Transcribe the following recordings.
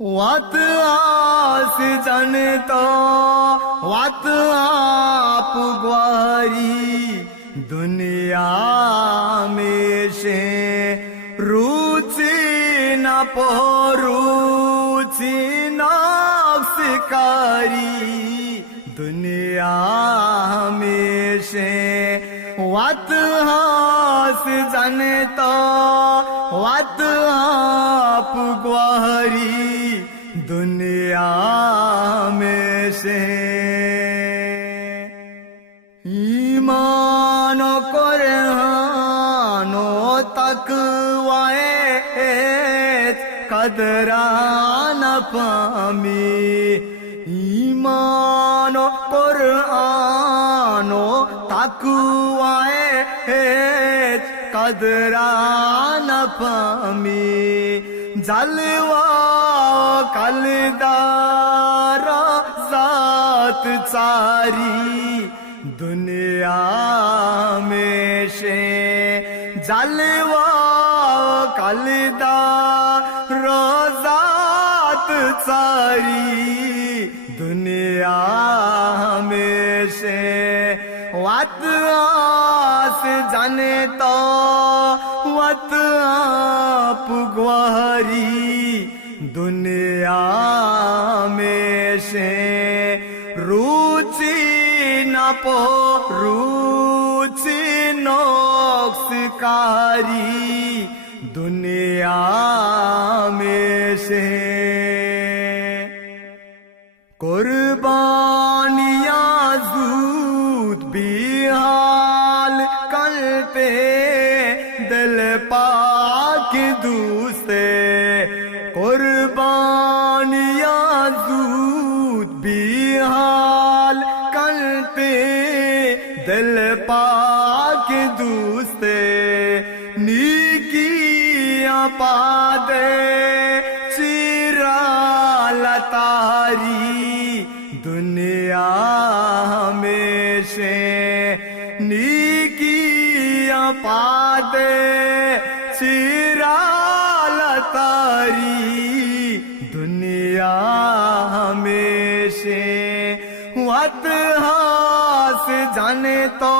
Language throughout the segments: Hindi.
वत आस जनता वत आप ग्वारी दुनिया में से रुचि न पोरुचि नक्सकारी दुनिया में से वत हास जनता वत आप ग्वारी दुनिया में से ईमान कुरानो तकवाए कदरान पामी ईमान कुरानो तकवाए कदरान पामी जलवा कलदारा जात चारी दुनिया में से जलवा कलदारा जात चारी दुनिया में से वत आस जाने तो वत आप ग्वारी दुनिया में से रुचि न पोरुचि नक्सकारी दुनिया में से कुर्बानियां जूद बिहाल करते दिल पाक दूसरे कुर्बानियां जूद बिहाल करते दिल पाक दूसरे नीकियां पादे चिरा लतारी दुनिया में से नीकियां पादे चिरा लतारी दुनिया में से वत हास जाने तो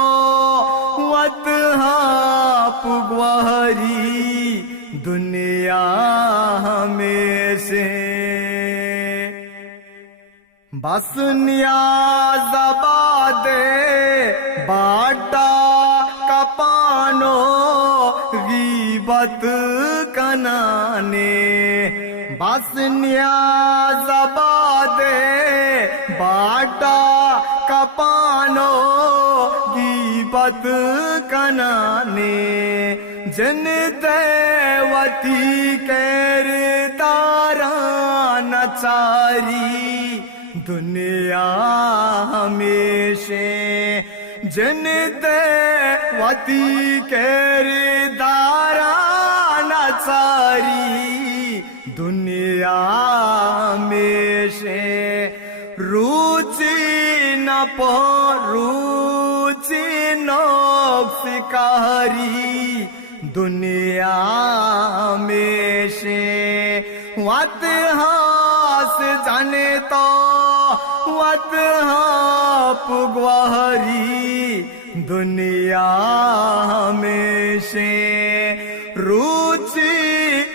वत हाप ग्वारी दुनिया में से बस नियाज़ाबादे बाटा कपानो गीबत कनाने बस नियाज़ाबादे बाटा कपानो गीबत कनाने जिन देवती केरदारा नचारी दुनिया में से जिन देवती केरदारा नचारी दुनिया में से रुचि न पोरुचि नक्सकारी दुनिया में से वत हास जाने तो वत हाप ग्वारी दुनिया में से रुचि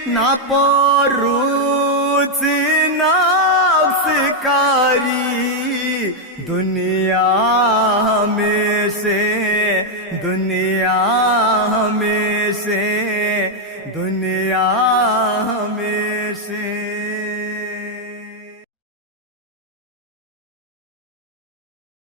न पोरुचि नक्सकारी दुनिया में से दुनिया में से दुनिया में से